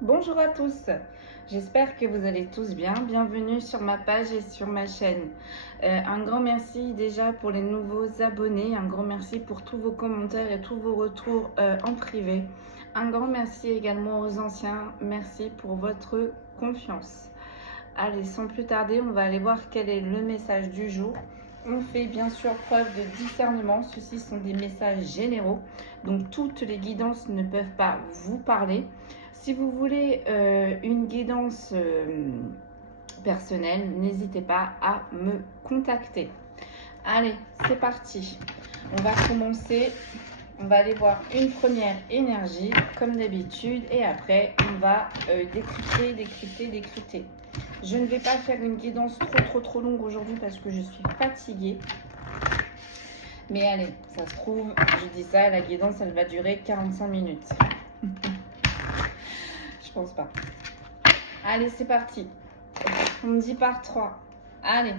Bonjour à tous, j'espère que vous allez tous bien. Bienvenue sur ma page et sur ma chaîne. Un grand merci déjà pour les nouveaux abonnés, un grand merci pour tous vos commentaires et tous vos retours en privé. Un grand merci également aux anciens, merci pour votre confiance. Allez, sans plus tarder, on va aller voir quel est le message du jour. On fait bien sûr preuve de discernement, ceux-ci sont des messages généraux, donc toutes les guidances ne peuvent pas vous parler. Si vous voulez une guidance personnelle, n'hésitez pas à me contacter. Allez, c'est parti. On va commencer. On va aller voir une première énergie, comme d'habitude. Et après, on va décrypter. Je ne vais pas faire une guidance trop longue aujourd'hui parce que je suis fatiguée. Mais allez, ça se trouve, je dis ça, la guidance, elle va durer 45 minutes. Je pense pas. Allez, c'est parti. On me dit par 3. Allez,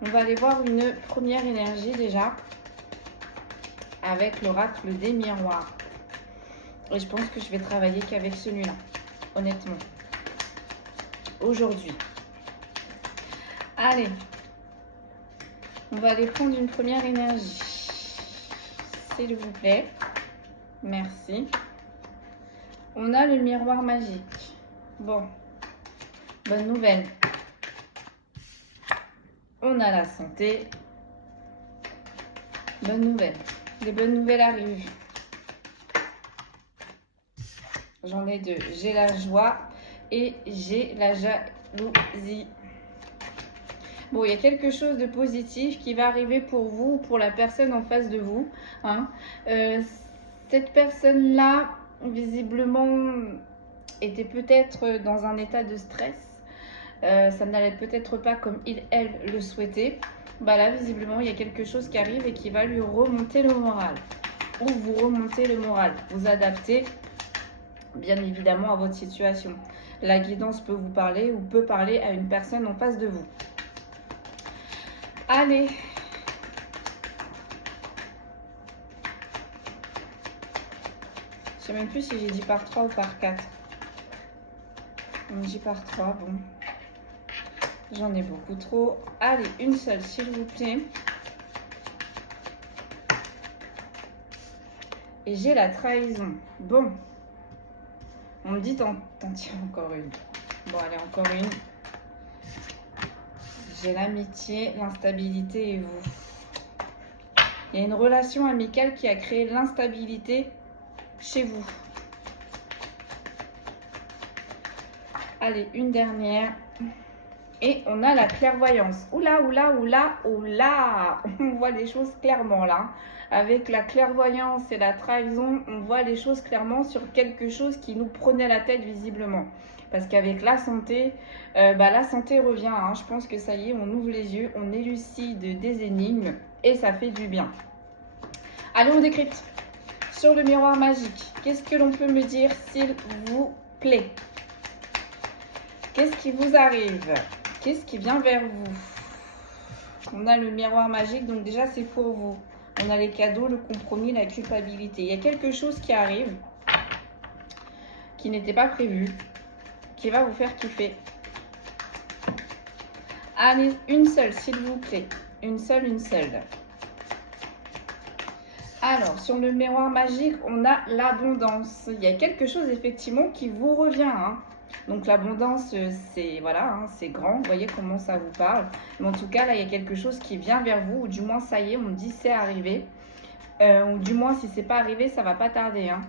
on va aller voir une première énergie déjà avec l'oracle des miroirs. Et je pense que je vais travailler qu'avec celui-là, honnêtement. Aujourd'hui. Allez, on va aller prendre une première énergie. S'il vous plaît. Merci. On a le miroir magique. Bon, bonne nouvelle. On a la santé. Bonne nouvelle. Les bonnes nouvelles arrivent. J'en ai deux. J'ai la joie et j'ai la jalousie. Bon, il y a quelque chose de positif qui va arriver pour vous ou pour la personne en face de vous. Hein. Cette personne-là, visiblement, était peut-être dans un état de stress. Ça n'allait peut-être pas comme elle le souhaitait. Bah là, visiblement, il y a quelque chose qui arrive et qui va lui remonter le moral. Ou vous remonter le moral. Vous adaptez, bien évidemment, à votre situation. La guidance peut vous parler ou peut parler à une personne en face de vous. Allez. Je sais même plus si j'ai dit par 3 ou par 4. On me dit par 3, bon. J'en ai beaucoup trop. Allez, une seule, s'il vous plaît. Et j'ai la trahison. Bon. On me dit t'en tires encore une. Bon, allez, encore une. J'ai l'amitié, l'instabilité et vous. Il y a une relation amicale qui a créé l'instabilité chez vous. Allez, une dernière. Et on a la clairvoyance. Oula. On voit les choses clairement là. Avec la clairvoyance et la trahison, on voit les choses clairement sur quelque chose qui nous prenait la tête visiblement. Parce qu'avec la santé revient. Hein. Je pense que ça y est, on ouvre les yeux, on élucide des énigmes et ça fait du bien. Allez, on décrypte. Sur le miroir magique, qu'est-ce que l'on peut me dire, s'il vous plaît? Qu'est-ce qui vous arrive? Qu'est-ce qui vient vers vous? On a le miroir magique, donc déjà c'est pour vous. On a les cadeaux, le compromis, la culpabilité. Il y a quelque chose qui arrive, qui n'était pas prévu, qui va vous faire kiffer. Allez, une seule, s'il vous plaît. Une seule. Alors, sur le miroir magique, on a l'abondance. Il y a quelque chose, effectivement, qui vous revient. Hein. Donc, l'abondance, c'est voilà, hein, c'est grand. Vous voyez comment ça vous parle. Mais en tout cas, là, il y a quelque chose qui vient vers vous. Ou du moins, ça y est, on me dit c'est arrivé. Ou du moins, si c'est pas arrivé, ça va pas tarder. Hein.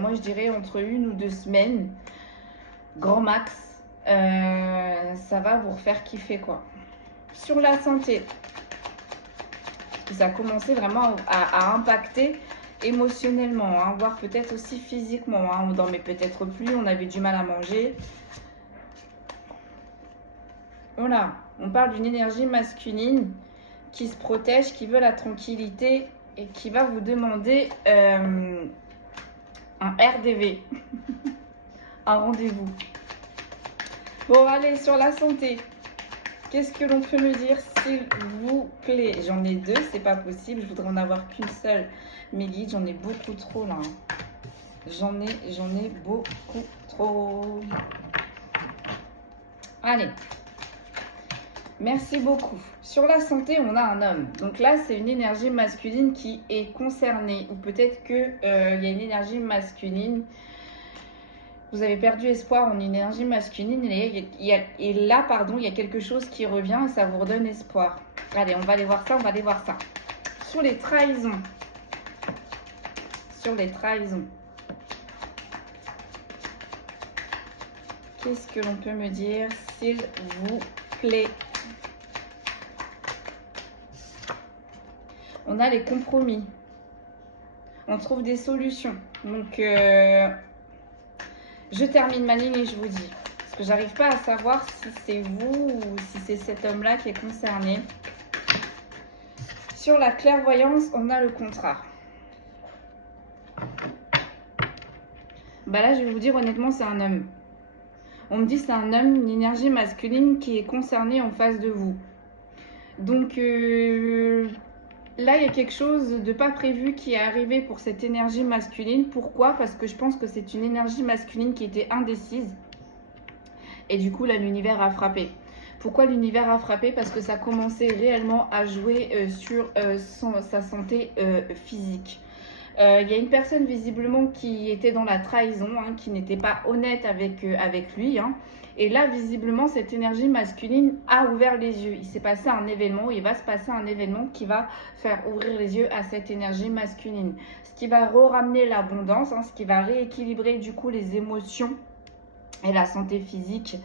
Moi, je dirais entre 1 ou 2 semaines. Grand max. Ça va vous refaire kiffer, quoi. Sur la santé. Ça a commencé vraiment à impacter émotionnellement, hein, voire peut-être aussi physiquement. Hein. On dormait peut-être plus, on avait du mal à manger. Voilà, on parle d'une énergie masculine qui se protège, qui veut la tranquillité et qui va vous demander un RDV, un rendez-vous. Bon, allez, sur la santé. Qu'est-ce que l'on peut me dire, s'il vous plaît? J'en ai 2, c'est pas possible. Je voudrais en avoir qu'une seule. Mes guides, j'en ai beaucoup trop là. J'en ai beaucoup trop. Allez. Merci beaucoup. Sur la santé, on a un homme. Donc là, c'est une énergie masculine qui est concernée. Ou peut-être qu'il y a une énergie masculine. Vous avez perdu espoir en une énergie masculine. Et là, pardon, il y a quelque chose qui revient et ça vous redonne espoir. Allez, on va aller voir ça, on va aller voir ça. Sur les trahisons. Sur les trahisons. Qu'est-ce que l'on peut me dire, s'il vous plaît? On a les compromis. On trouve des solutions. Donc, je termine ma ligne et je vous dis. Parce que j'arrive pas à savoir si c'est vous ou si c'est cet homme-là qui est concerné. Sur la clairvoyance, on a le contrat. Bah là, je vais vous dire honnêtement, c'est un homme. On me dit c'est un homme, une énergie masculine qui est concernée en face de vous. Donc, là, il y a quelque chose de pas prévu qui est arrivé pour cette énergie masculine. Pourquoi? Parce que je pense que c'est une énergie masculine qui était indécise. Et du coup, là, l'univers a frappé. Pourquoi l'univers a frappé? Parce que ça commençait réellement à jouer sur sa santé physique. Il y a une personne visiblement qui était dans la trahison, hein, qui n'était pas honnête avec lui. Hein. Et là, visiblement, cette énergie masculine a ouvert les yeux. Il s'est passé un événement, il va se passer un événement qui va faire ouvrir les yeux à cette énergie masculine. Ce qui va ramener l'abondance, hein, ce qui va rééquilibrer du coup les émotions et la santé physique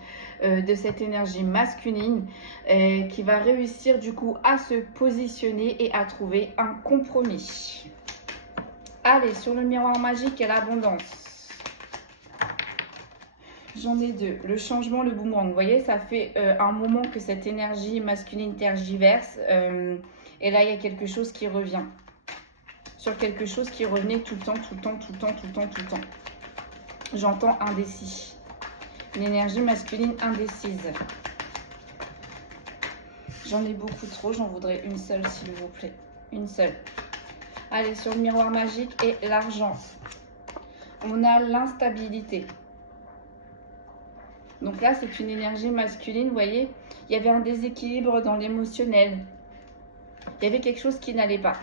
de cette énergie masculine qui va réussir du coup à se positionner et à trouver un compromis. Allez, sur le miroir magique et l'abondance. J'en ai deux. Le changement, le boomerang. Vous voyez, ça fait un moment que cette énergie masculine tergiverse. Et là, il y a quelque chose qui revient. Sur quelque chose qui revenait tout le temps, tout le temps, tout le temps, tout le temps, tout le temps. J'entends indécis. Une énergie masculine indécise. J'en ai beaucoup trop. J'en voudrais une seule, s'il vous plaît. Une seule. Allez, sur le miroir magique et l'argent. On a l'instabilité. Donc là, c'est une énergie masculine, vous voyez. Il y avait un déséquilibre dans l'émotionnel. Il y avait quelque chose qui n'allait pas.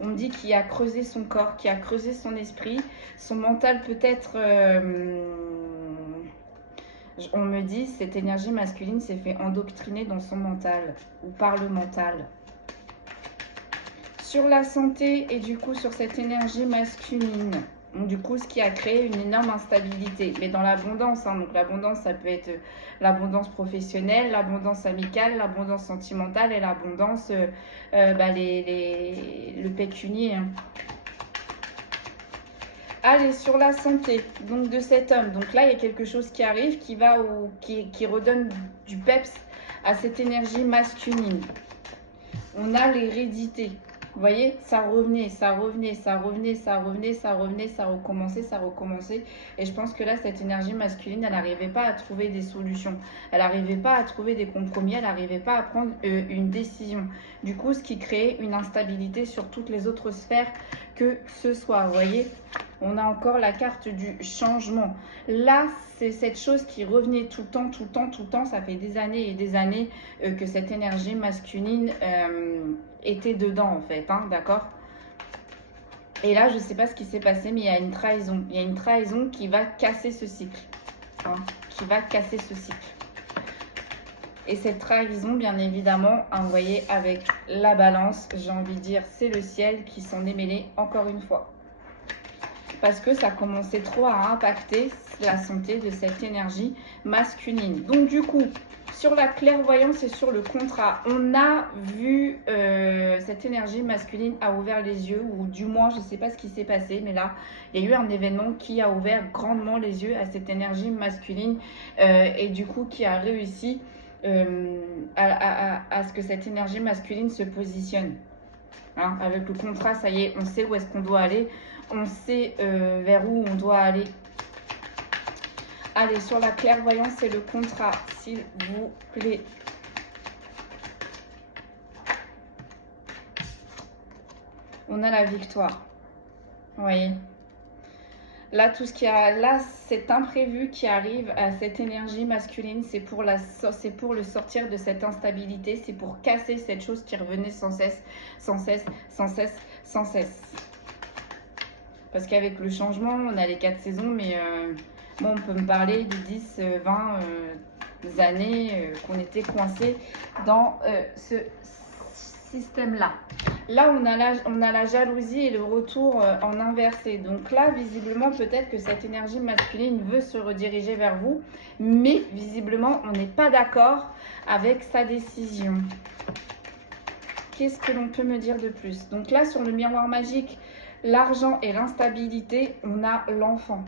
On me dit qu'il a creusé son corps, qu'il a creusé son esprit. Son mental peut-être... on me dit, cette énergie masculine s'est fait endoctriner dans son mental. Ou par le mental. Sur la santé et du coup sur cette énergie masculine. Donc, du coup, ce qui a créé une énorme instabilité. Mais dans l'abondance, hein, donc l'abondance, ça peut être l'abondance professionnelle, l'abondance amicale, l'abondance sentimentale et l'abondance, le pécunier. Hein. Allez, sur la santé donc de cet homme. Donc là, il y a quelque chose qui arrive qui redonne du peps à cette énergie masculine. On a l'hérédité. Vous voyez, ça revenait, ça revenait, ça revenait, ça revenait, ça revenait, ça recommençait, ça recommençait. Et je pense que là, cette énergie masculine, elle n'arrivait pas à trouver des solutions. Elle n'arrivait pas à trouver des compromis, elle n'arrivait pas à prendre une décision. Du coup, ce qui créait une instabilité sur toutes les autres sphères que ce soit. Vous voyez, on a encore la carte du changement. Là, c'est cette chose qui revenait tout le temps, tout le temps, tout le temps. Ça fait des années et des années que cette énergie masculine était dedans, en fait. Hein, d'accord? Et là, je ne sais pas ce qui s'est passé, mais il y a une trahison. Il y a une trahison qui va casser ce cycle. Hein, qui va casser ce cycle. Et cette trahison, bien évidemment, vous voyez, avec la balance, j'ai envie de dire, c'est le ciel qui s'en est mêlé encore une fois. Parce que ça commençait trop à impacter la santé de cette énergie masculine. Donc du coup, sur la clairvoyance et sur le contrat, on a vu cette énergie masculine a ouvert les yeux, ou du moins, je ne sais pas ce qui s'est passé, mais là, il y a eu un événement qui a ouvert grandement les yeux à cette énergie masculine et du coup, qui a réussi à ce que cette énergie masculine se positionne. Hein, avec le contrat, ça y est, on sait où est-ce qu'on doit aller. On sait vers où on doit aller. Allez, sur la clairvoyance et le contrat, s'il vous plaît. On a la victoire. Vous voyez. Là, tout ce qui a, là, cet imprévu qui arrive à cette énergie masculine, c'est pour le sortir de cette instabilité, c'est pour casser cette chose qui revenait sans cesse, sans cesse, sans cesse, sans cesse. Parce qu'avec le changement, on a les 4 saisons, mais moi, on peut me parler de 10, 20 années qu'on était coincé dans ce système-là. Là, on a la jalousie et le retour en inversé. Donc là, visiblement, peut-être que cette énergie masculine veut se rediriger vers vous, mais visiblement, on n'est pas d'accord avec sa décision. Qu'est-ce que l'on peut me dire de plus? Donc là, sur le miroir magique, l'argent et l'instabilité, on a l'enfant.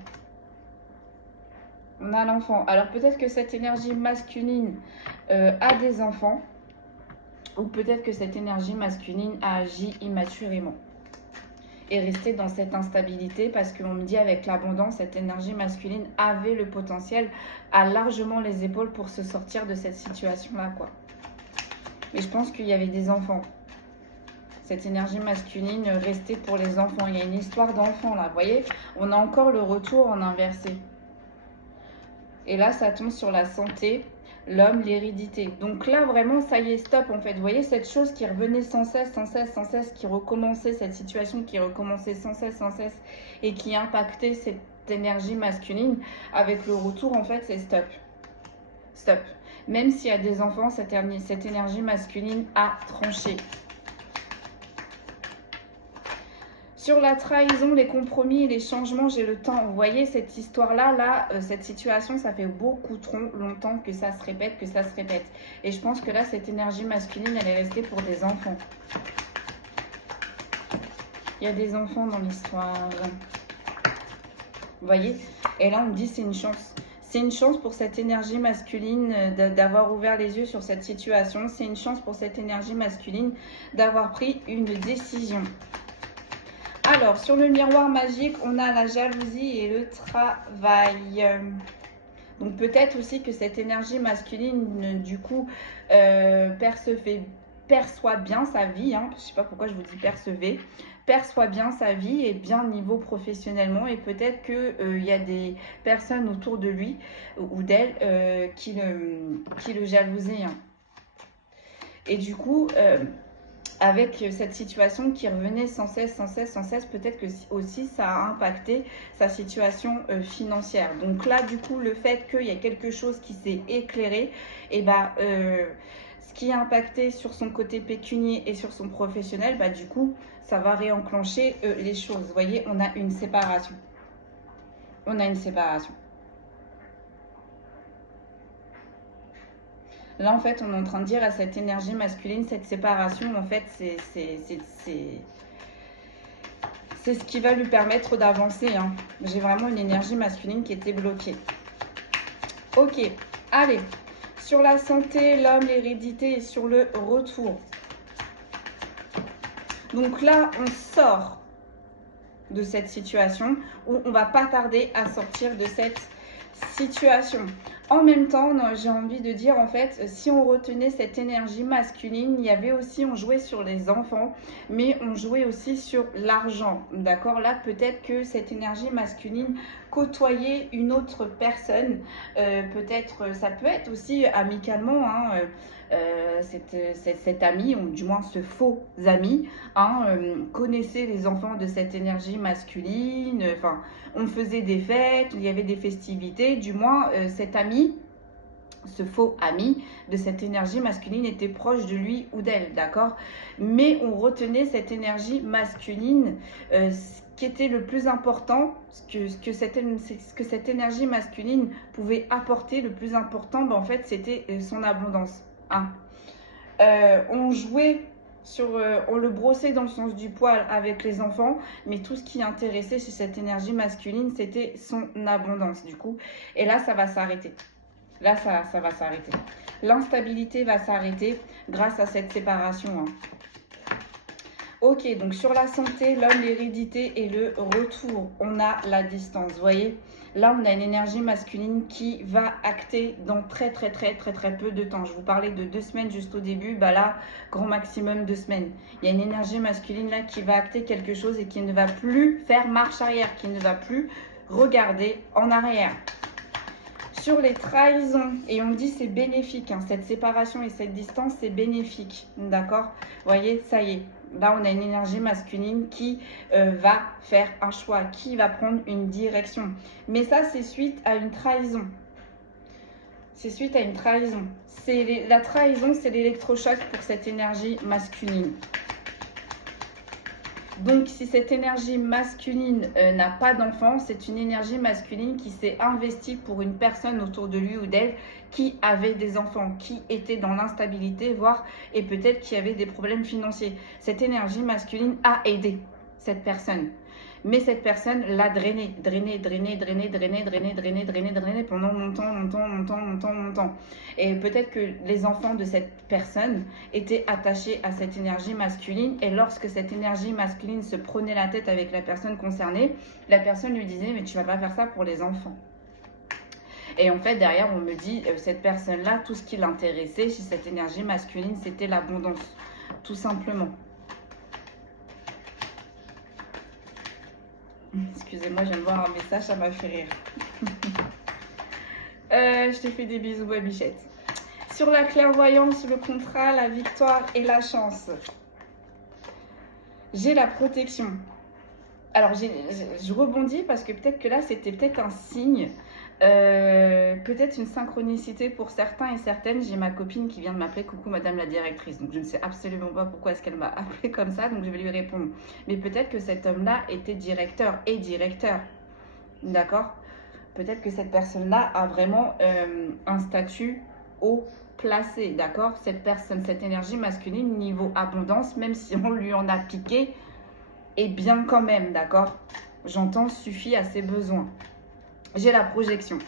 On a l'enfant. Alors peut-être que cette énergie masculine a des enfants. Ou peut-être que cette énergie masculine a agi immaturement et resté dans cette instabilité parce qu'on me dit avec l'abondance, cette énergie masculine avait le potentiel, a largement les épaules pour se sortir de cette situation-là, quoi. Mais je pense qu'il y avait des enfants. Cette énergie masculine restait pour les enfants. Il y a une histoire d'enfant là, vous voyez? On a encore le retour en inversé. Et là, ça tombe sur la santé. L'homme, l'hérédité. Donc là, vraiment, ça y est, stop, en fait. Vous voyez, cette chose qui revenait sans cesse, sans cesse, sans cesse, qui recommençait, cette situation qui recommençait sans cesse, et qui impactait cette énergie masculine, avec le retour, en fait, c'est stop. Stop. Même s'il y a des enfants, cette énergie masculine a tranché. Sur la trahison, les compromis et les changements, j'ai le temps. Vous voyez, cette histoire-là, cette situation, ça fait beaucoup trop longtemps que ça se répète, Et je pense que là, cette énergie masculine, elle est restée pour des enfants. Il y a des enfants dans l'histoire. Vous voyez? Et là, on me dit c'est une chance. C'est une chance pour cette énergie masculine d'avoir ouvert les yeux sur cette situation. C'est une chance pour cette énergie masculine d'avoir pris une décision. Alors, sur le miroir magique, on a la jalousie et le travail. Donc, peut-être aussi que cette énergie masculine, du coup, perçoit bien sa vie. Je ne sais pas pourquoi je vous dis percevez. Perçoit bien sa vie et bien niveau professionnellement. Et peut-être qu'il y a des personnes autour de lui ou d'elle qui le jalousaient. Et du coup... avec cette situation qui revenait sans cesse, peut-être que aussi ça a impacté sa situation financière. Donc là, du coup, le fait qu'il y a quelque chose qui s'est éclairé, et ce qui a impacté sur son côté pécunier et sur son professionnel, du coup, ça va réenclencher les choses. Vous voyez, on a une séparation. On a une séparation. Là, en fait, on est en train de dire à cette énergie masculine, cette séparation, en fait, c'est ce qui va lui permettre d'avancer. J'ai vraiment une énergie masculine qui était bloquée. Ok, allez. Sur la santé, l'homme, l'hérédité et sur le retour. Donc là, on sort de cette situation où on va pas tarder à sortir de cette situation. En même temps, j'ai envie de dire, en fait, si on retenait cette énergie masculine, il y avait aussi, on jouait sur les enfants, mais on jouait aussi sur l'argent, d'accord? Là, peut-être que cette énergie masculine côtoyait une autre personne, peut-être, ça peut être aussi amicalement, cet ami, ou du moins ce faux ami, connaissait les enfants de cette énergie masculine, on faisait des fêtes, il y avait des festivités, du moins cet ami, ce faux ami de cette énergie masculine était proche de lui ou d'elle, d'accord? Mais on retenait cette énergie masculine, ce qui était le plus important, ce que cette énergie masculine pouvait apporter, le plus important, en fait, c'était son abondance. On jouait on le brossait dans le sens du poil avec les enfants, mais tout ce qui intéressait chez cette énergie masculine, c'était son abondance, du coup. Et là, ça va s'arrêter. Là, ça va s'arrêter. L'instabilité va s'arrêter grâce à cette séparation. Ok, donc sur la santé, l'homme, l'hérédité et le retour, on a la distance, vous voyez? Là, on a une énergie masculine qui va acter dans très peu de temps. Je vous parlais de 2 semaines juste au début, là, grand maximum 2 semaines. Il y a une énergie masculine là qui va acter quelque chose et qui ne va plus faire marche arrière, qui ne va plus regardez en arrière. Sur les trahisons, et on dit c'est bénéfique, hein, cette séparation et cette distance, c'est bénéfique, d'accord? Vous voyez, ça y est, là on a une énergie masculine qui va faire un choix, qui va prendre une direction. Mais ça, c'est suite à une trahison. C'est suite à une trahison. La trahison, c'est l'électrochoc pour cette énergie masculine. Donc, si cette énergie masculine n'a pas d'enfant, c'est une énergie masculine qui s'est investie pour une personne autour de lui ou d'elle qui avait des enfants, qui était dans l'instabilité, voire et peut-être qui avait des problèmes financiers. Cette énergie masculine a aidé cette personne. Mais cette personne l'a drainé pendant longtemps. Et peut-être que les enfants de cette personne étaient attachés à cette énergie masculine. Et lorsque cette énergie masculine se prenait la tête avec la personne concernée, la personne lui disait « mais tu vas pas faire ça pour les enfants ». Et en fait, derrière, on me dit, cette personne-là, tout ce qui l'intéressait chez cette énergie masculine, c'était l'abondance, tout simplement. Excusez-moi, je viens de voir un message, ça m'a fait rire. Je te fais des bisous, ma bichette. Sur la clairvoyance, le contrat, la victoire et la chance. J'ai la protection. Alors, je rebondis parce que peut-être que là, c'était peut-être un signe. Peut-être une synchronicité pour certains et certaines. J'ai ma copine qui vient de m'appeler, coucou madame la directrice, donc je ne sais absolument pas pourquoi est-ce qu'elle m'a appelé comme ça, donc je vais lui répondre. Mais peut-être que cet homme-là était directeur, d'accord? Peut-être que cette personne-là a vraiment un statut haut placé, d'accord? Cette personne, cette énergie masculine, niveau abondance, même si on lui en a piqué, est bien quand même, d'accord? J'entends, suffit à ses besoins. J'ai la projection.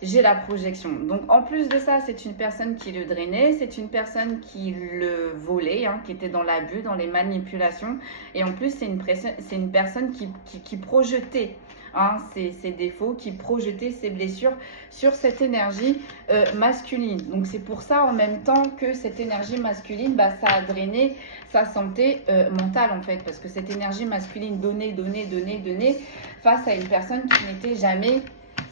J'ai la projection. Donc, en plus de ça, c'est une personne qui le drainait. C'est une personne qui le volait, hein, qui était dans l'abus, dans les manipulations. Et en plus, c'est une personne qui projetait hein, ses défauts, qui projetait ses blessures sur cette énergie masculine. Donc, c'est pour ça, en même temps que cette énergie masculine, bah, ça a drainé sa santé mentale, en fait. Parce que cette énergie masculine donnait face à une personne qui n'était jamais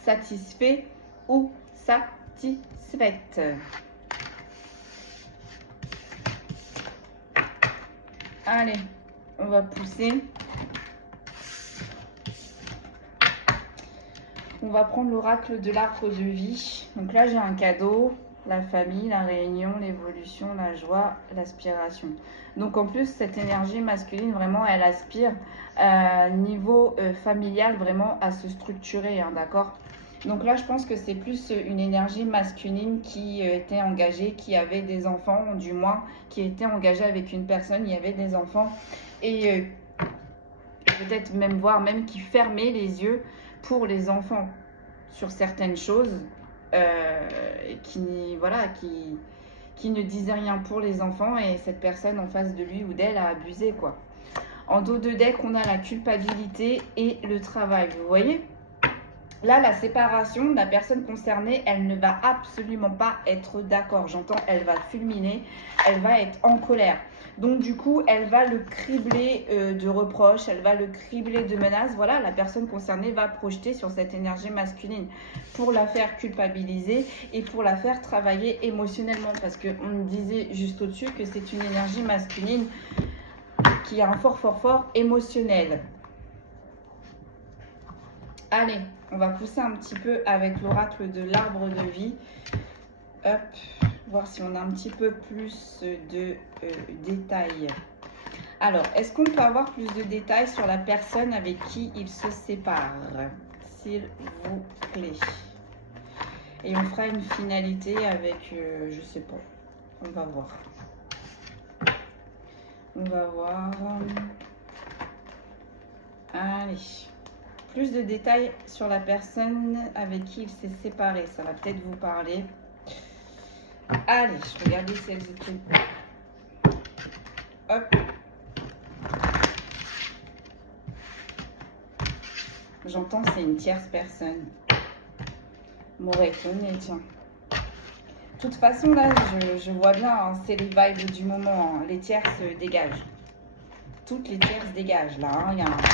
satisfaite ou satisfaite. Allez, on va pousser. On va prendre l'oracle de l'arbre de vie. Donc là, j'ai un cadeau, la famille, la réunion, l'évolution, la joie, l'aspiration. Donc en plus, cette énergie masculine, vraiment, elle aspire niveau familial, vraiment à se structurer, hein, d'accord? Donc là, je pense que c'est plus une énergie masculine qui était engagée, qui avait des enfants, du moins, qui était engagée avec une personne, il y avait des enfants. Et peut-être même voir, même qui fermait les yeux pour les enfants sur certaines choses, qui ne disait rien pour les enfants, et cette personne en face de lui ou d'elle a abusé, quoi. En dos de deck, on a la culpabilité et le travail, vous voyez? Là, la séparation, la personne concernée, elle ne va absolument pas être d'accord. J'entends, elle va fulminer, elle va être en colère. Donc, du coup, elle va le cribler de reproches, elle va le cribler de menaces. Voilà, la personne concernée va projeter sur cette énergie masculine pour la faire culpabiliser et pour la faire travailler émotionnellement. Parce qu'on me disait juste au-dessus que c'est une énergie masculine qui a un fort émotionnel. Allez, on va pousser un petit peu avec l'oracle de l'arbre de vie. Hop, voir si on a un petit peu plus de détails. Alors, est-ce qu'on peut avoir plus de détails sur la personne avec qui il se sépare, s'il vous plaît? Et on fera une finalité avec, je sais pas, on va voir. On va voir. Allez. Plus de détails sur la personne avec qui il s'est séparé. Ça va peut-être vous parler. Allez, je regarde si elles écrivent. Hop. J'entends c'est une tierce personne. M'aurait étonné, tiens. De toute façon, là, je vois bien, hein, c'est les vibes du moment. Hein. Les tierces dégagent. Toutes les terres se dégagent là. Hein.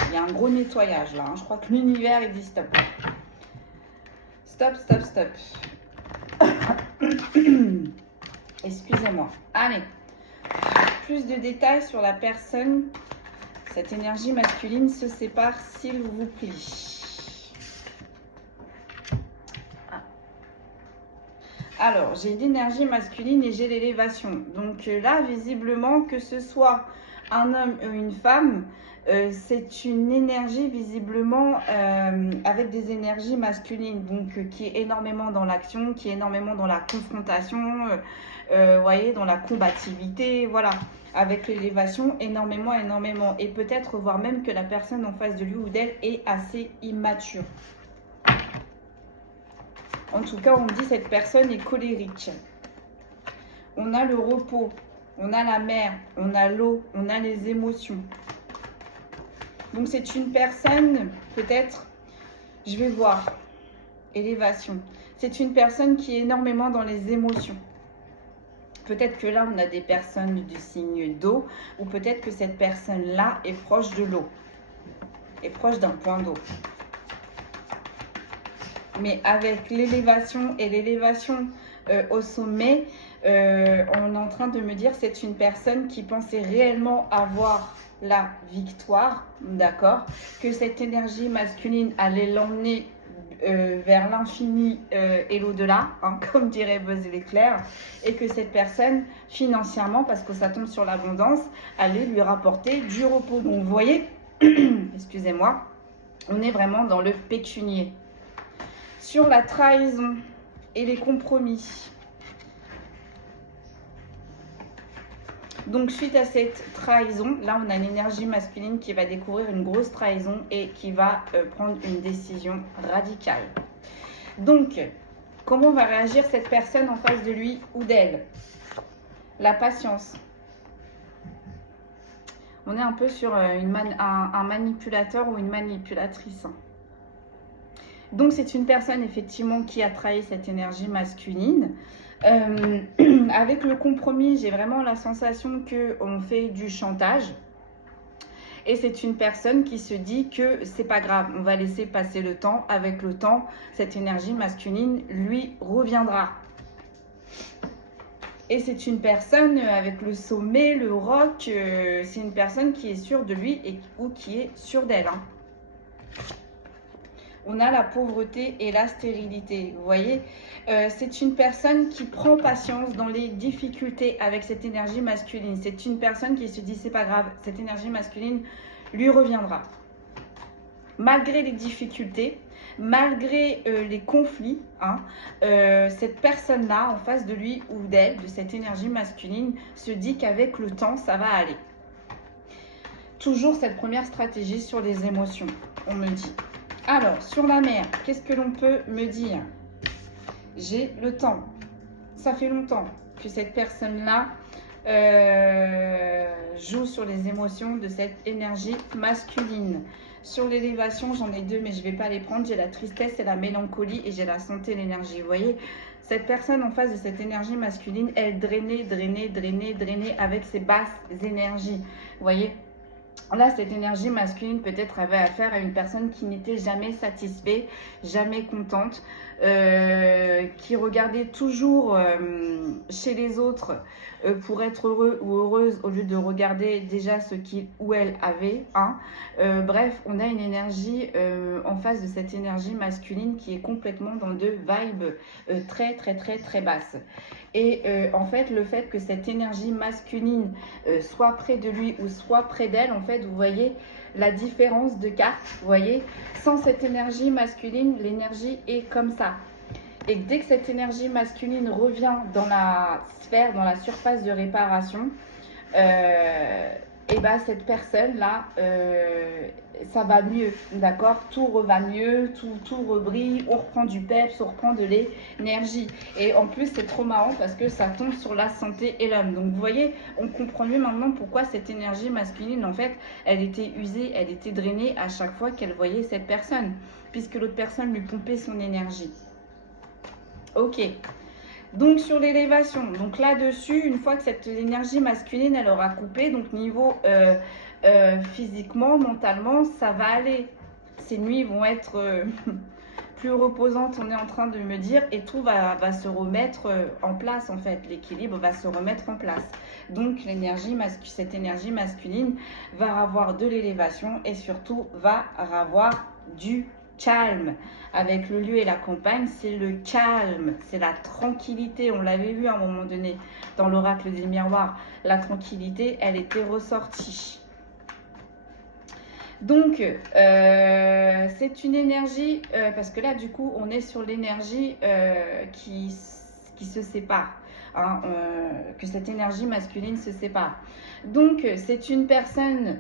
Il y a un gros nettoyage là. Hein. Je crois que l'univers il dit stop. Stop, stop, stop. Excusez-moi. Allez. Plus de détails sur la personne. Cette énergie masculine se sépare, s'il vous plaît. Alors, j'ai l'énergie masculine et j'ai l'élévation. Donc là, visiblement, que ce soit un homme ou une femme, c'est une énergie visiblement avec des énergies masculines, donc qui est énormément dans l'action, qui est énormément dans la confrontation, voyez, dans la combativité, voilà. Avec l'élévation, énormément. Et peut-être voir même que la personne en face de lui ou d'elle est assez immature. En tout cas, on me dit que cette personne est colérique. On a le repos, on a la mer, on a l'eau, on a les émotions. Donc c'est une personne, peut-être, je vais voir, élévation. C'est une personne qui est énormément dans les émotions. Peut-être que là, on a des personnes du signe d'eau, ou peut-être que cette personne-là est proche de l'eau, est proche d'un point d'eau. Mais avec l'élévation et l'élévation au sommet, on est en train de me dire que c'est une personne qui pensait réellement avoir la victoire, d'accord? Que cette énergie masculine allait l'emmener vers l'infini et l'au-delà, hein, comme dirait Buzz l'éclair, et que cette personne, financièrement, parce que ça tombe sur l'abondance, allait lui rapporter du repos. Donc vous voyez, excusez-moi, on est vraiment dans le pécunier. Sur la trahison et les compromis. Donc, suite à cette trahison, là, on a une énergie masculine qui va découvrir une grosse trahison et qui va prendre une décision radicale. Donc, comment va réagir cette personne en face de lui ou d'elle? La patience. On est un peu sur un manipulateur ou une manipulatrice. Donc, c'est une personne, effectivement, qui a trahi cette énergie masculine. Avec le compromis, j'ai vraiment la sensation qu'on fait du chantage. Et c'est une personne qui se dit que c'est pas grave, on va laisser passer le temps. Avec le temps, cette énergie masculine lui reviendra. Et c'est une personne avec le sommet, le roc, c'est une personne qui est sûre de lui ou qui est sûre d'elle. Hein. On a la pauvreté et la stérilité, vous voyez. C'est une personne qui prend patience dans les difficultés avec cette énergie masculine. C'est une personne qui se dit, c'est pas grave, cette énergie masculine lui reviendra. Malgré les difficultés, malgré les conflits, hein, cette personne-là, en face de lui ou d'elle, de cette énergie masculine, se dit qu'avec le temps, ça va aller. Toujours cette première stratégie sur les émotions, on me dit. Alors, sur la mer, qu'est-ce que l'on peut me dire? J'ai le temps. Ça fait longtemps que cette personne-là joue sur les émotions de cette énergie masculine. Sur l'élévation, j'en ai deux, mais je ne vais pas les prendre. J'ai la tristesse et la mélancolie et j'ai la santé et l'énergie. Vous voyez, cette personne en face de cette énergie masculine, elle drainait avec ses basses énergies. Vous voyez? Là, cette énergie masculine peut-être avait affaire à une personne qui n'était jamais satisfaite, jamais contente, qui regardait toujours chez les autres pour être heureux ou heureuse au lieu de regarder déjà ce qu'il ou elle avait. Hein. Bref, on a une énergie en face de cette énergie masculine qui est complètement dans deux vibes très basses. Et en fait, le fait que cette énergie masculine soit près de lui ou soit près d'elle, en fait, vous voyez la différence de cartes, vous voyez, sans cette énergie masculine, l'énergie est comme ça. Et dès que cette énergie masculine revient dans la sphère, dans la surface de réparation, et ben cette personne-là, ça va mieux, d'accord? Tout va mieux, tout rebrille, on reprend du peps, on reprend de l'énergie. Et en plus, c'est trop marrant parce que ça tombe sur la santé et l'homme. Donc, vous voyez, on comprend mieux maintenant pourquoi cette énergie masculine, en fait, elle était usée, elle était drainée à chaque fois qu'elle voyait cette personne, puisque l'autre personne lui pompait son énergie. Ok. Donc sur l'élévation, donc là-dessus, une fois que cette énergie masculine, elle aura coupé, donc niveau physiquement, mentalement, ça va aller. Ces nuits vont être plus reposantes, on est en train de me dire, et tout va se remettre en place en fait. L'équilibre va se remettre en place. Donc cette énergie masculine va avoir de l'élévation et surtout va avoir du calme. Avec le lieu et la campagne, c'est le calme, c'est la tranquillité. On l'avait vu à un moment donné dans l'oracle des miroirs. La tranquillité, elle était ressortie. Donc, c'est une énergie, parce que là, du coup, on est sur l'énergie qui se sépare. Hein, que cette énergie masculine se sépare. Donc, c'est une personne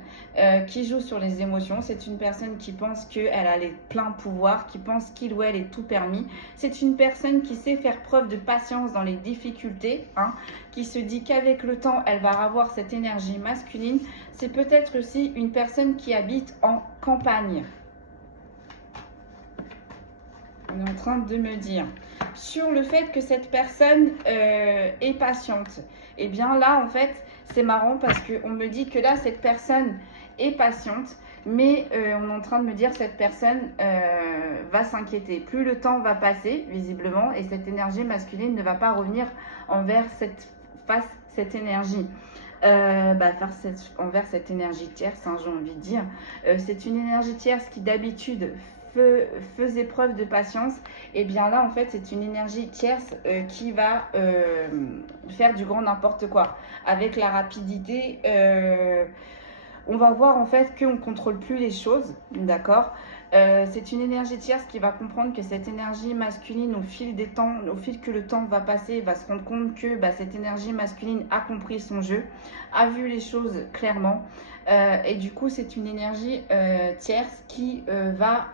qui joue sur les émotions. C'est une personne qui pense qu'elle a les pleins pouvoirs, qui pense qu'il ou elle est tout permis. C'est une personne qui sait faire preuve de patience dans les difficultés, hein, qui se dit qu'avec le temps, elle va avoir cette énergie masculine. C'est peut-être aussi une personne qui habite en campagne. On est en train de me dire sur le fait que cette personne est patiente. Et bien là, en fait, c'est marrant parce qu'on me dit que là, cette personne est patiente, mais on est en train de me dire que cette personne va s'inquiéter. Plus le temps va passer, visiblement, et cette énergie masculine ne va pas revenir envers cette énergie. Envers cette énergie tierce, hein, j'ai envie de dire. C'est une énergie tierce qui d'habitude faisait preuve de patience. Et bien là, en fait, c'est une énergie tierce qui va faire du grand n'importe quoi. Avec la rapidité, on va voir en fait qu'on ne contrôle plus les choses, d'accord. C'est une énergie tierce qui va comprendre que cette énergie masculine, au fil que le temps va passer, va se rendre compte que cette énergie masculine a compris son jeu, a vu les choses clairement. Et du coup, c'est une énergie tierce qui va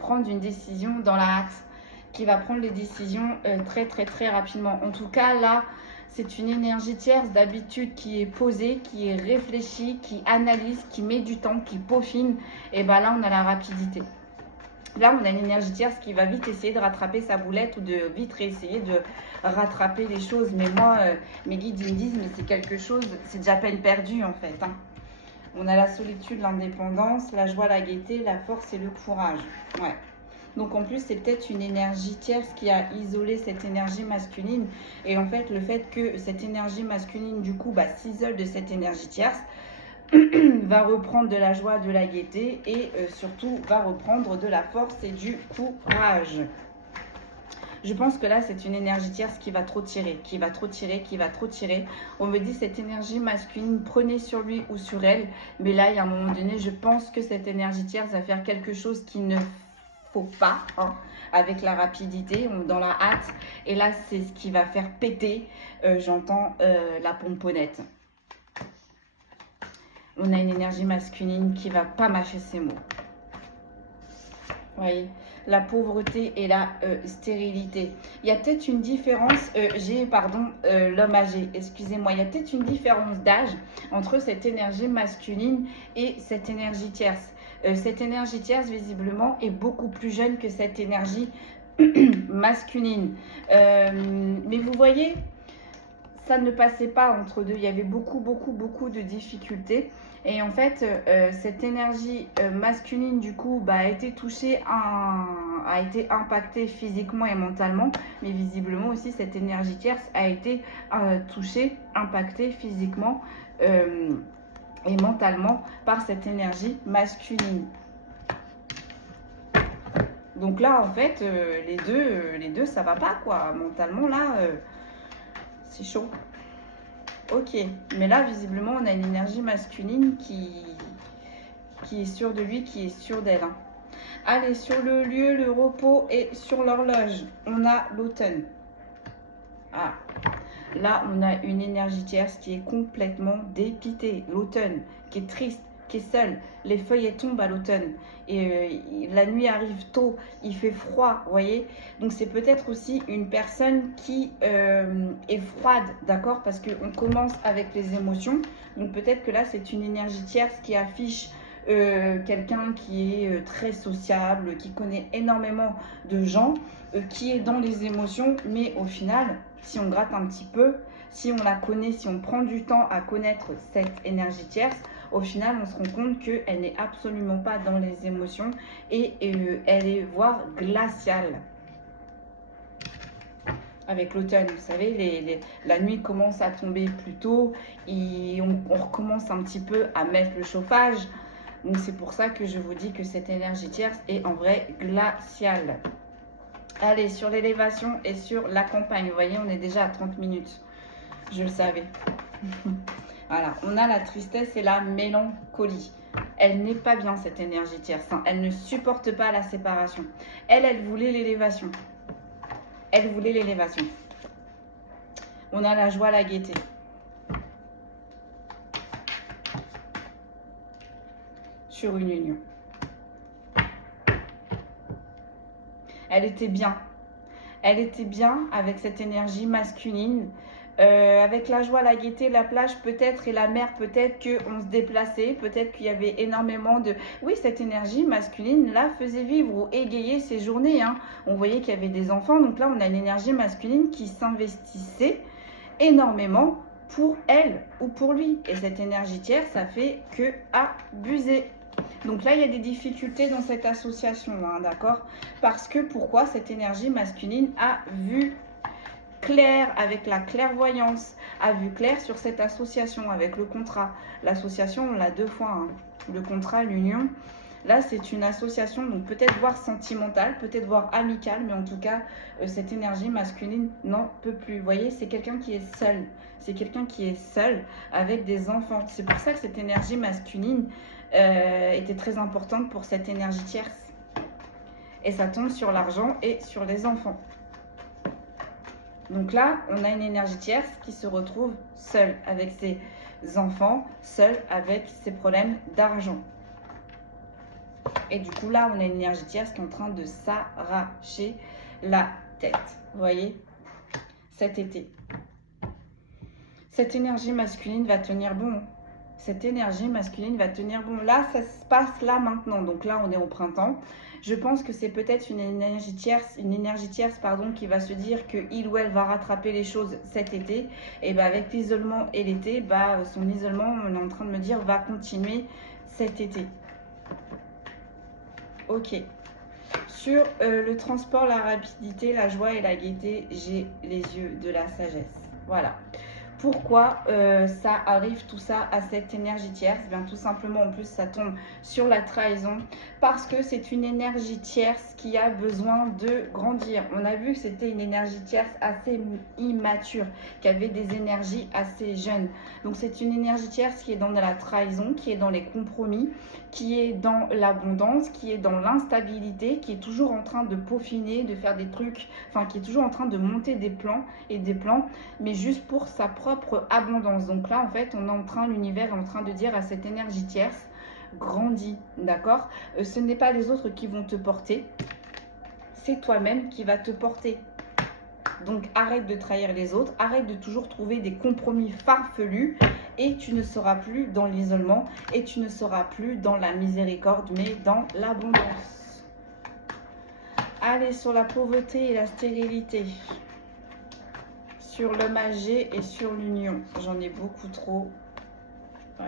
prendre une décision dans la hâte, qui va prendre les décisions très très très rapidement. En tout cas, là, c'est une énergie tierce d'habitude qui est posée, qui est réfléchie, qui analyse, qui met du temps, qui peaufine. Et bien là, on a la rapidité. Là, on a une énergie tierce qui va vite essayer de rattraper sa boulette ou de vite réessayer de rattraper les choses. Mais moi, mes guides ils me disent, mais c'est quelque chose, c'est déjà peine perdue en fait. Hein. On a la solitude, l'indépendance, la joie, la gaieté, la force et le courage. Ouais. Donc en plus, c'est peut-être une énergie tierce qui a isolé cette énergie masculine. Et en fait, le fait que cette énergie masculine, du coup, s'isole de cette énergie tierce, va reprendre de la joie, de la gaieté et surtout va reprendre de la force et du courage. Je pense que là, c'est une énergie tierce qui va trop tirer, qui va trop tirer. On me dit cette énergie masculine, prenez sur lui ou sur elle. Mais là, il y a un moment donné, je pense que cette énergie tierce va faire quelque chose qui ne faut pas, hein, avec la rapidité, dans la hâte. Et là, c'est ce qui va faire péter, j'entends, la pomponnette. On a une énergie masculine qui va pas mâcher ses mots. Vous voyez, la pauvreté et la stérilité. Il y a peut-être une différence, l'homme âgé, excusez-moi, il y a peut-être une différence d'âge entre cette énergie masculine et cette énergie tierce. Cette énergie tierce, visiblement, est beaucoup plus jeune que cette énergie masculine. Mais vous voyez, ça ne passait pas entre deux. Il y avait beaucoup de difficultés. Et en fait, cette énergie masculine, du coup, a été touchée, a été impactée physiquement et mentalement. Mais visiblement aussi, cette énergie tierce a été touchée, impactée physiquement et mentalement par cette énergie masculine. Donc là, en fait, les deux, ça va pas, quoi. Mentalement, là, c'est chaud. Ok, mais là, visiblement, on a une énergie masculine qui est sûre de lui, qui est sûre d'elle. Hein. Allez, sur le lieu, le repos et sur l'horloge, on a l'automne. Ah, là, on a une énergie tierce qui est complètement dépitée. L'automne, qui est triste, qui est seule. Les feuilles tombent à l'automne. Et la nuit arrive tôt, il fait froid, vous voyez. Donc c'est peut-être aussi une personne qui est froide, d'accord, parce qu'on commence avec les émotions. Donc peut-être que là, c'est une énergie tierce qui affiche quelqu'un qui est très sociable, qui connaît énormément de gens, qui est dans les émotions, mais au final, si on gratte un petit peu, si on la connaît, si on prend du temps à connaître cette énergie tierce, au final, on se rend compte qu'elle n'est absolument pas dans les émotions et elle est voire glaciale. Avec l'automne, vous savez, la nuit commence à tomber plus tôt et on recommence un petit peu à mettre le chauffage. Donc c'est pour ça que je vous dis que cette énergie tierce est en vrai glaciale. Allez, sur l'élévation et sur la campagne, vous voyez, on est déjà à 30 minutes. Je le savais. Voilà, on a la tristesse et la mélancolie. Elle n'est pas bien, cette énergie tierce. Hein. Elle ne supporte pas la séparation. Elle voulait l'élévation. Elle voulait l'élévation. On a la joie, la gaieté. Sur une union. Elle était bien. Elle était bien avec cette énergie masculine. Avec la joie, la gaieté, la plage peut-être et la mer peut-être qu'on se déplaçait, peut-être qu'il y avait énormément de... Oui, cette énergie masculine là faisait vivre ou égayer ces journées. Hein. On voyait qu'il y avait des enfants, donc là on a une énergie masculine qui s'investissait énormément pour elle ou pour lui. Et cette énergie tierce, ça fait que abuser. Donc là, il y a des difficultés dans cette association, hein, d'accord? Parce que pourquoi cette énergie masculine a vu clair avec la clairvoyance, a vu clair sur cette association avec le contrat. L'association, on l'a 2 fois, hein. Le contrat, l'union. Là, c'est une association, donc peut-être voire sentimentale, peut-être voire amicale, mais en tout cas, cette énergie masculine n'en peut plus. Vous voyez, c'est quelqu'un qui est seul. C'est quelqu'un qui est seul avec des enfants. C'est pour ça que cette énergie masculine était très importante pour cette énergie tierce. Et ça tombe sur l'argent et sur les enfants. Donc là, on a une énergie tierce qui se retrouve seule avec ses enfants, seule avec ses problèmes d'argent. Et du coup, là, on a une énergie tierce qui est en train de s'arracher la tête. Vous voyez, cet été. Cette énergie masculine va tenir bon. Cette énergie masculine va tenir bon. Là, ça se passe là maintenant. Donc là, on est au printemps. Je pense que c'est peut-être une énergie tierce, qui va se dire que il ou elle va rattraper les choses cet été. Et bah, avec l'isolement et l'été, bah, son isolement, on est en train de me dire, va continuer cet été. Ok. Sur le transport, la rapidité, la joie et la gaieté, j'ai les yeux de la sagesse. Voilà. Pourquoi ça arrive tout ça à cette énergie tierce? Bien tout simplement, en plus ça tombe sur la trahison, parce que c'est une énergie tierce qui a besoin de grandir. On a vu que c'était une énergie tierce assez immature, qui avait des énergies assez jeunes. Donc c'est une énergie tierce qui est dans la trahison, qui est dans les compromis, qui est dans l'abondance, qui est dans l'instabilité, qui est toujours en train de peaufiner, de faire des trucs, enfin qui est toujours en train de monter des plans et des plans, mais juste pour sa propre abondance. Donc là, en fait, l'univers est en train de dire à cette énergie tierce, grandis, d'accord? Ce n'est pas les autres qui vont te porter, c'est toi-même qui va te porter. Donc arrête de trahir les autres, arrête de toujours trouver des compromis farfelus et tu ne seras plus dans l'isolement et tu ne seras plus dans la miséricorde mais dans l'abondance. Allez, sur la pauvreté et la stérilité. Sur l'homme âgé et sur l'union. J'en ai beaucoup trop. Ouais.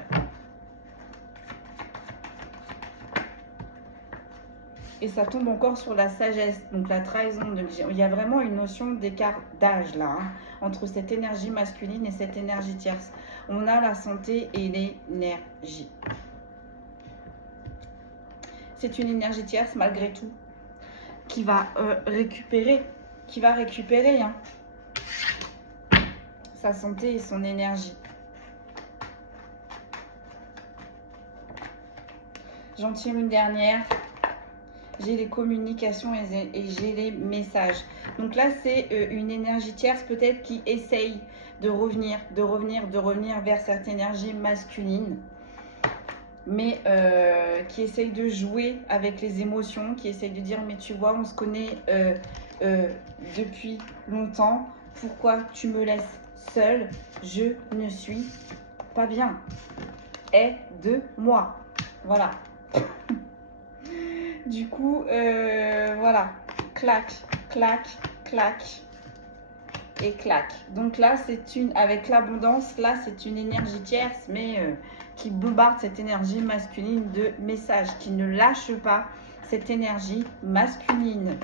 Et ça tombe encore sur la sagesse, donc la trahison. Il y a vraiment une notion d'écart d'âge là, hein, entre cette énergie masculine et cette énergie tierce. On a la santé et l'énergie. C'est une énergie tierce malgré tout, qui va récupérer, hein, sa santé et son énergie. J'en tire une dernière. J'ai les communications et j'ai les messages. Donc là, c'est une énergie tierce peut-être qui essaye de revenir vers cette énergie masculine. Mais qui essaye de jouer avec les émotions, qui essaye de dire, mais tu vois, on se connaît depuis longtemps. Pourquoi tu me laisses seule? Je ne suis pas bien. Aide-moi. Voilà. Du coup, voilà, clac, clac, clac et clac. Donc là, avec l'abondance, là, c'est une énergie tierce, mais qui bombarde cette énergie masculine de messages, qui ne lâche pas cette énergie masculine.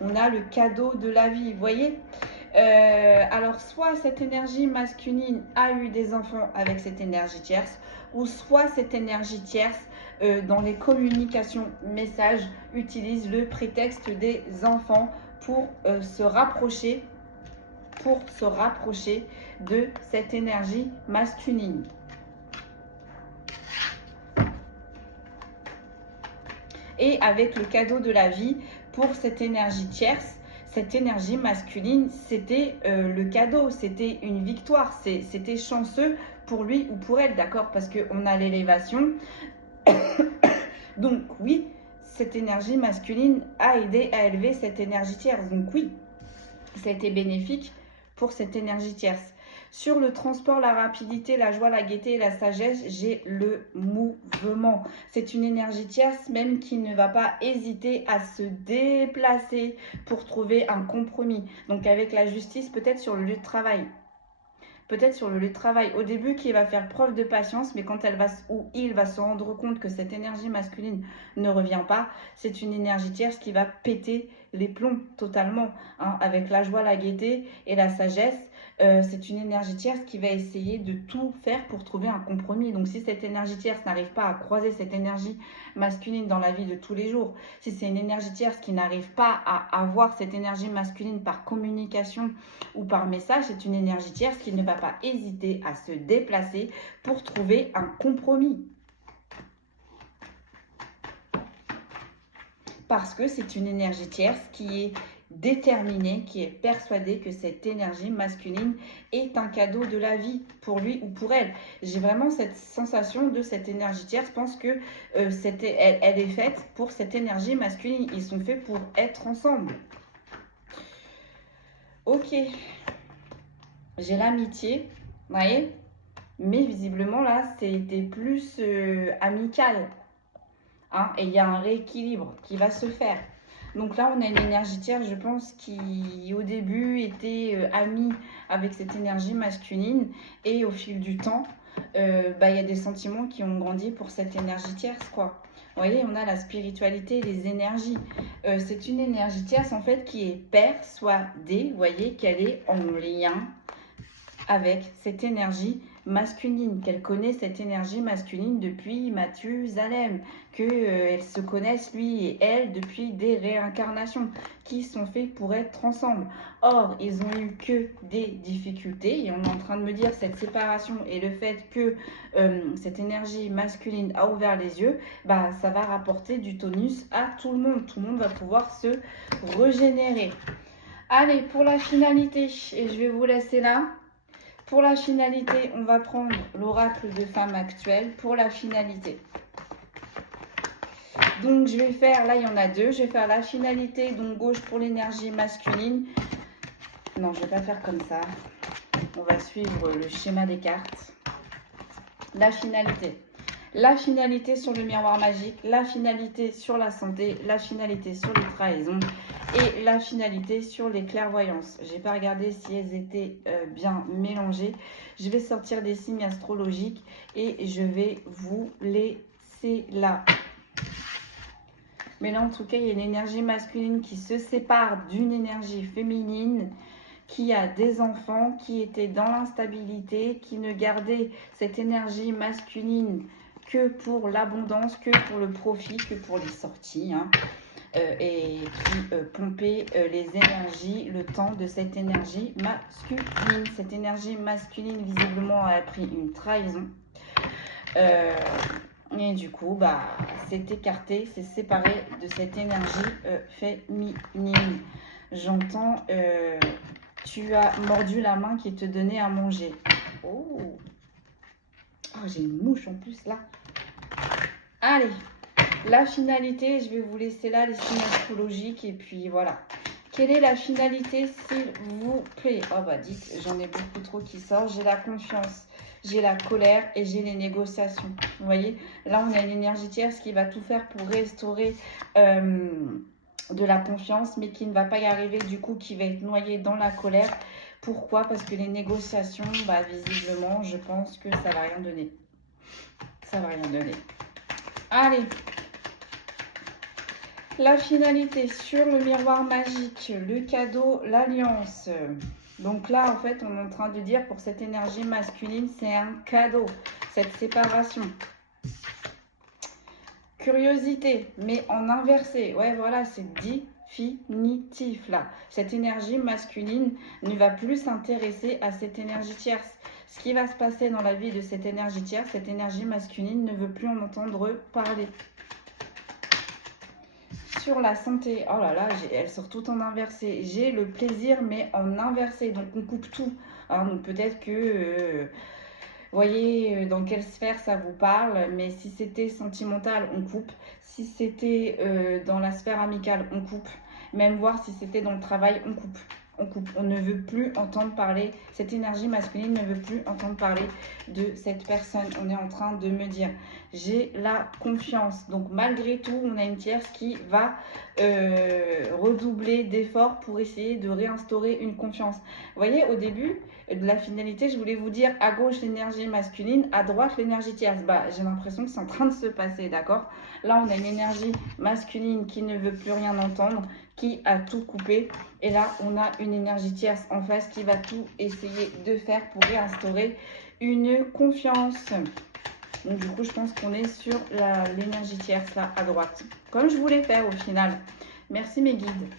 On a le cadeau de la vie, vous voyez. Alors, soit cette énergie masculine a eu des enfants avec cette énergie tierce, ou soit cette énergie tierce, dans les communications, messages, utilise le prétexte des enfants pour se rapprocher de cette énergie masculine. Et avec le cadeau de la vie, pour cette énergie tierce, cette énergie masculine, c'était le cadeau, c'était une victoire, c'était chanceux pour lui ou pour elle, d'accord? Parce qu'on a l'élévation. Donc oui, cette énergie masculine a aidé à élever cette énergie tierce. Donc oui, ça a été bénéfique pour cette énergie tierce. Sur le transport, la rapidité, la joie, la gaieté et la sagesse, j'ai le mouvement. C'est une énergie tierce même qui ne va pas hésiter à se déplacer pour trouver un compromis. Donc avec la justice, peut-être sur le lieu de travail. Peut-être sur le lieu de travail, au début, qui va faire preuve de patience, mais quand il va se rendre compte que cette énergie masculine ne revient pas, c'est une énergie tierce qui va péter les plombs totalement, hein, avec la joie, la gaieté et la sagesse. C'est une énergie tierce qui va essayer de tout faire pour trouver un compromis. Donc si cette énergie tierce n'arrive pas à croiser cette énergie masculine dans la vie de tous les jours, si c'est une énergie tierce qui n'arrive pas à avoir cette énergie masculine par communication ou par message, c'est une énergie tierce qui ne va pas hésiter à se déplacer pour trouver un compromis. Parce que c'est une énergie tierce qui est déterminée, qui est persuadée que cette énergie masculine est un cadeau de la vie pour lui ou pour elle. J'ai vraiment cette sensation de cette énergie tierce. Je pense que elle est faite pour cette énergie masculine. Ils sont faits pour être ensemble. Ok. J'ai l'amitié, vous voyez, mais visiblement là, c'était plus amical. Hein, et il y a un rééquilibre qui va se faire. Donc là, on a une énergie tierce, je pense, qui au début était amie avec cette énergie masculine. Et au fil du temps, y a des sentiments qui ont grandi pour cette énergie tierce, quoi. Vous voyez, on a la spiritualité, les énergies. C'est une énergie tierce, en fait, qui est persuadée, vous voyez, qu'elle est en lien avec cette énergie masculine, qu'elle connaît cette énergie masculine depuis Mathusalem, qu'elles se connaissent lui et elle depuis des réincarnations qui sont faites pour être ensemble. Or, ils ont eu que des difficultés et on est en train de me dire cette séparation et le fait que cette énergie masculine a ouvert les yeux, ça va rapporter du tonus à tout le monde. Tout le monde va pouvoir se régénérer. Allez, pour la finalité, et je vais vous laisser là. Pour la finalité, on va prendre l'oracle de femme actuelle pour la finalité. Donc, je vais faire, là, il y en a deux. Je vais faire la finalité, donc gauche pour l'énergie masculine. Non, je ne vais pas faire comme ça. On va suivre le schéma des cartes. La finalité. La finalité sur le miroir magique, la finalité sur la santé, la finalité sur les trahisons et la finalité sur les clairvoyances. Je n'ai pas regardé si elles étaient bien mélangées. Je vais sortir des signes astrologiques et je vais vous laisser là. Mais là, en tout cas, il y a une énergie masculine qui se sépare d'une énergie féminine, qui a des enfants, qui était dans l'instabilité, qui ne gardait cette énergie masculine que pour l'abondance, que pour le profit, que pour les sorties, hein, et qui pompait les énergies, le temps de cette énergie masculine. Cette énergie masculine, visiblement, a pris une trahison. Et du coup, c'est écarté, c'est séparé de cette énergie féminine. J'entends, tu as mordu la main qui te donnait à manger. Oh, j'ai une mouche en plus là. Allez, la finalité, je vais vous laisser là les signes astrologiques et puis voilà. Quelle est la finalité, s'il vous plaît? Oh dites, j'en ai beaucoup trop qui sortent. J'ai la confiance, j'ai la colère et j'ai les négociations. Vous voyez, là on a une énergie tierce qui va tout faire pour restaurer de la confiance, mais qui ne va pas y arriver, du coup qui va être noyée dans la colère. Pourquoi? Parce que les négociations, visiblement, je pense que ça va rien donner. Ça va rien donner. Allez. La finalité sur le miroir magique, le cadeau, l'alliance. Donc là, en fait, on est en train de dire pour cette énergie masculine, c'est un cadeau, cette séparation. Curiosité, mais en inversé. Ouais, voilà, c'est définitif là. Cette énergie masculine ne va plus s'intéresser à cette énergie tierce. Ce qui va se passer dans la vie de cette énergie tierce, cette énergie masculine ne veut plus en entendre parler. Sur la santé, oh là là, elle sort tout en inversé. J'ai le plaisir, mais en inversé. Donc, on coupe tout. Alors, donc, peut-être que, voyez dans quelle sphère ça vous parle. Mais si c'était sentimental, on coupe. Si c'était dans la sphère amicale, on coupe. Même voir si c'était dans le travail, on coupe. On coupe. On ne veut plus entendre parler. Cette énergie masculine ne veut plus entendre parler de cette personne. On est en train de me dire, j'ai la confiance. Donc malgré tout, on a une tierce qui va redoubler d'efforts pour essayer de réinstaurer une confiance. Vous voyez, au début de la finalité, je voulais vous dire à gauche l'énergie masculine, à droite l'énergie tierce. Bah, j'ai l'impression que c'est en train de se passer, d'accord? Là, on a une énergie masculine qui ne veut plus rien entendre, qui a tout coupé. Et là, on a une énergie tierce en face qui va tout essayer de faire pour réinstaurer une confiance. Donc du coup, je pense qu'on est sur l'énergie tierce là à droite. Comme je voulais faire au final. Merci mes guides.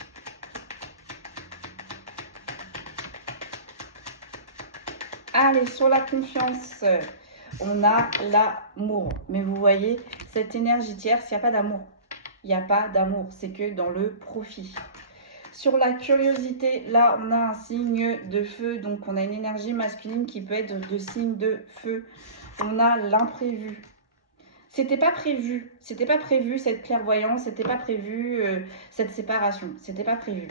Allez, sur la confiance, on a l'amour. Mais vous voyez, cette énergie tierce, il n'y a pas d'amour. Il n'y a pas d'amour, c'est que dans le profit. Sur la curiosité, là, on a un signe de feu. Donc, on a une énergie masculine qui peut être de signe de feu. On a l'imprévu. C'était pas prévu cette clairvoyance, c'était pas prévu cette séparation, c'était pas prévu.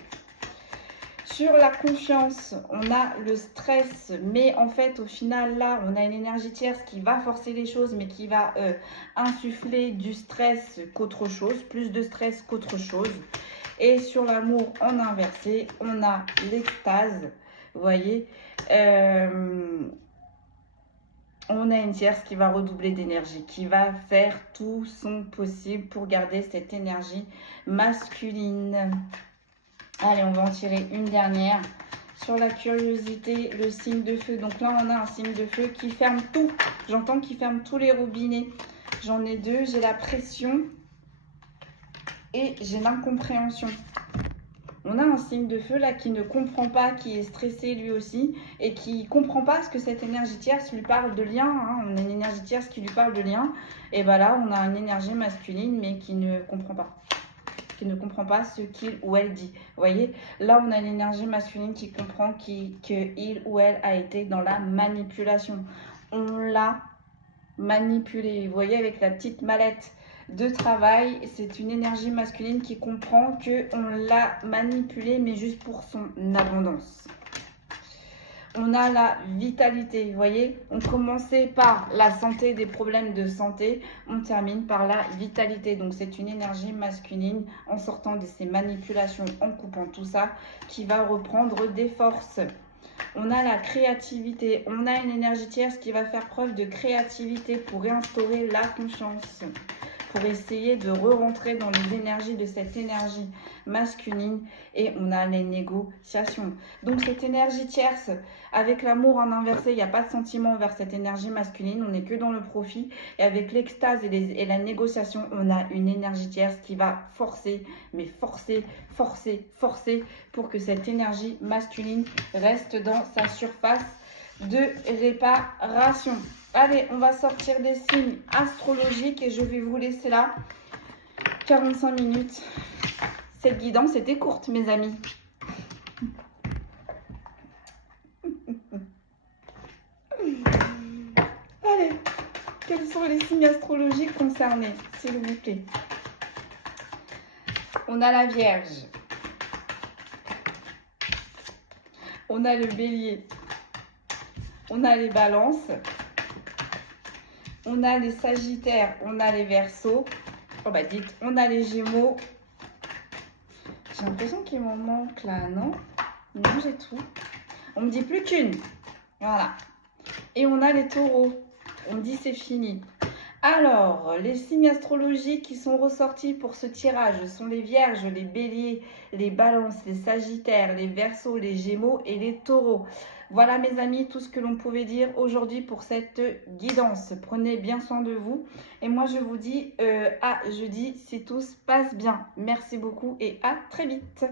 Sur la confiance, on a le stress, mais en fait, au final, là, on a une énergie tierce qui va forcer les choses, mais qui va insuffler du stress qu'autre chose, plus de stress qu'autre chose. Et sur l'amour en inversé, on a l'extase, vous voyez. On a une tierce qui va redoubler d'énergie, qui va faire tout son possible pour garder cette énergie masculine. Allez, on va en tirer une dernière. Sur la curiosité, le signe de feu. Donc là, on a un signe de feu qui ferme tout. J'entends qu'il ferme tous les robinets. J'en ai deux. J'ai la pression et j'ai l'incompréhension. On a un signe de feu là qui ne comprend pas, qui est stressé lui aussi et qui ne comprend pas ce que cette énergie tierce lui parle de lien. Hein. On a une énergie tierce qui lui parle de lien. Et bien là, on a une énergie masculine mais qui ne comprend pas. Qui ne comprend pas ce qu'il ou elle dit. Vous voyez, là, on a une énergie masculine qui comprend qu'il ou elle a été dans la manipulation. On l'a manipulé. Vous voyez, avec la petite mallette de travail, c'est une énergie masculine qui comprend qu'on l'a manipulé, mais juste pour son abondance. On a la vitalité, vous voyez, on commençait par la santé, des problèmes de santé, on termine par la vitalité. Donc c'est une énergie masculine en sortant de ces manipulations, en coupant tout ça, qui va reprendre des forces. On a la créativité, on a une énergie tierce qui va faire preuve de créativité pour réinstaurer la confiance, pour essayer de re-rentrer dans les énergies de cette énergie masculine. Et on a les négociations. Donc cette énergie tierce, avec l'amour en inversé, il n'y a pas de sentiment vers cette énergie masculine, on n'est que dans le profit. Et avec l'extase et la négociation, on a une énergie tierce qui va forcer, mais forcer, pour que cette énergie masculine reste dans sa surface de réparation. Allez, on va sortir des signes astrologiques et je vais vous laisser là 45 minutes. Cette guidance était courte, mes amis. Allez, quels sont les signes astrologiques concernés, s'il vous plaît? On a la Vierge. On a le Bélier. On a les Balances. On a les Sagittaires, on a les Verseaux. Oh bah dites, on a les Gémeaux. J'ai l'impression qu'il m'en manque là, non? Non, j'ai tout. On me dit plus qu'une. Voilà. Et on a les Taureaux. On dit c'est fini. Alors, les signes astrologiques qui sont ressortis pour ce tirage sont les Vierges, les Béliers, les Balances, les Sagittaires, les Verseaux, les Gémeaux et les Taureaux. Voilà mes amis, tout ce que l'on pouvait dire aujourd'hui pour cette guidance. Prenez bien soin de vous. Et moi, je vous dis à jeudi si tout se passe bien. Merci beaucoup et à très vite.